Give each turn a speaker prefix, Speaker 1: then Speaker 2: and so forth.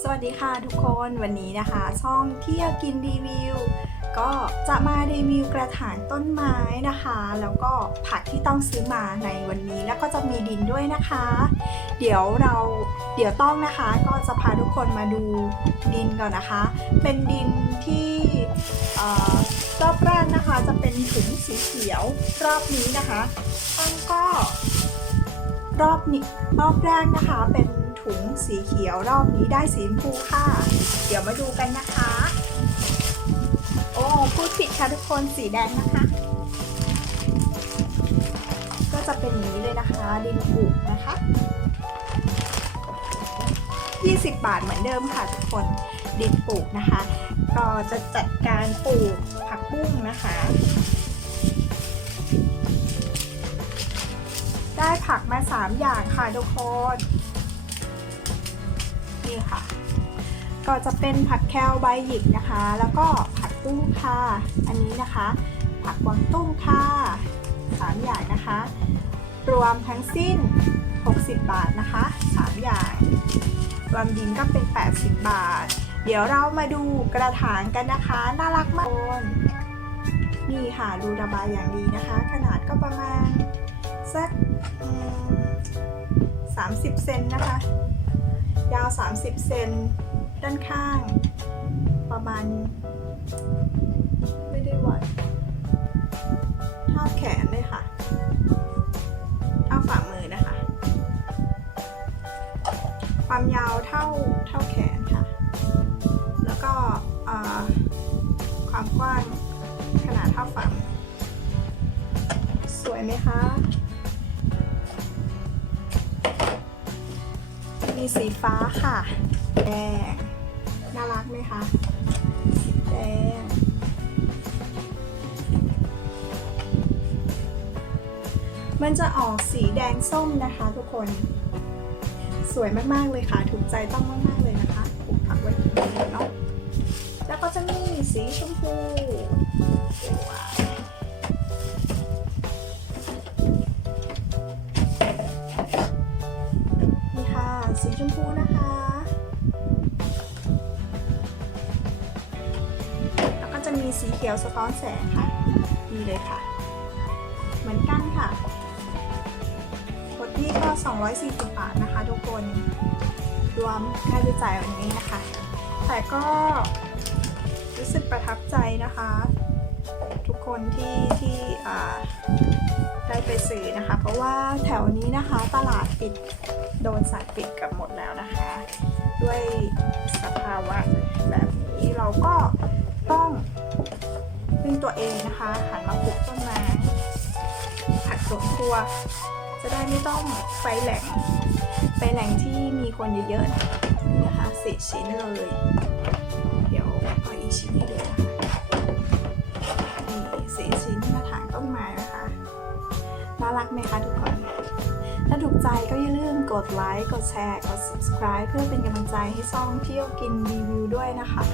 Speaker 1: สวัสดีค่ะทุกคนวันนี้นะคะช่องเที่ยวกินรีวิว ก็จะมารีวิวกระถางต้นไม้นะคะ แล้วก็ผักที่ต้องซื้อมาในวันนี้แล้วก็จะมีดินด้วยนะคะ เดี๋ยวเราเดี๋ยวต้องนะคะก็จะพาทุกคนมาดูดินก่อนนะคะ เป็นดินที่รอบแรกนะคะจะเป็นถุงสีเขียวรอบนี้นะคะต้องก็รอบนี้รอบแรกนะคะเป็น ถุงสีเขียวรอบนี้ได้สีชมพูค่ะ เดี๋ยวมาดูกันนะคะ โอ้พูดผิดค่ะทุกคนสีแดงนะคะ ก็จะเป็นอย่างนี้เลยนะคะ ดินปลูกนะคะ 20 บาทเหมือนเดิมค่ะทุกคนดินปลูกนะคะ ก็จะจัดการปลูกผักบุ้งนะคะ ได้ผักมา 3 อย่างค่ะทุกคน นี่ค่ะ ก็จะเป็นผักแคลใบหยิกนะคะ แล้วก็ผักบุ้งค่ะ อันนี้นะคะ ผักกวางตุ้งค่ะ3อย่างนะคะ รวมทั้งสิ้น 60 บาทนะคะ3อย่างรวมดินก็เป็น 80 บาท เดี๋ยวเรามาดูกระถางกันนะคะ น่ารักมากนี่ค่ะรูระบายอย่างดีนะคะ ขนาดก็ประมาณสักอืม30 เซนนะคะ ยาว 30 เซนด้านข้าง ประมาณ ไม่ได้วัดเท่าแขนเลยค่ะเท่าฝ่ามือนะคะ ความยาวเท่าเท่าแขนค่ะ แล้วก็ความกว้างขนาดเท่าฝ่ามือสวยไหมคะ มีสีฟ้าค่ะ แดง น่ารักไหมคะสีแดง มันจะออกสีแดงส้มนะคะทุกคน สวยมาก ๆ เลยค่ะ ถูกใจต้องมาก ๆ เลยนะคะปลูกผักไว้ทีนี่เนาะ แล้วก็จะมีสีชมพูว้า มพูนะคะแล้วก็จะมีสีเขียวสะท้อนแสงค่ะนี่เลยค่ะ เหมือนกันค่ะกดที่ก็ 240 บาทนะคะ ทุกคนรวมค่าใช้จ่ายวันนี้นะคะ แต่ก็รู้สึกประทับใจนะคะ ทุกคนที่ที่อ่า ซื้อนะคะ เพราะว่าแถวนี้นะคะตลาดปิดโดนสั่งปิดกับหมดแล้วนะคะ ด้วยสภาวะแบบนี้เราก็ต้องพึ่งตัวเองนะคะหันมาปลูกต้นไม้ผักสวนครัว จะได้ไม่ต้องไปแหล่ง ไปแหล่งที่มีคนเยอะๆนะนี่นะคะสี่ชิ้นเลย เดี๋ยวเออีกชิ้นให้ดูนะคะ รักไหมคะทุกคน ถ้าถูกใจก็อย่าลืมกดไลค์ กดแชร์ กด subscribe เพื่อเป็นกำลังใจให้ช่องเที่ยวกินรีวิวด้วยนะคะ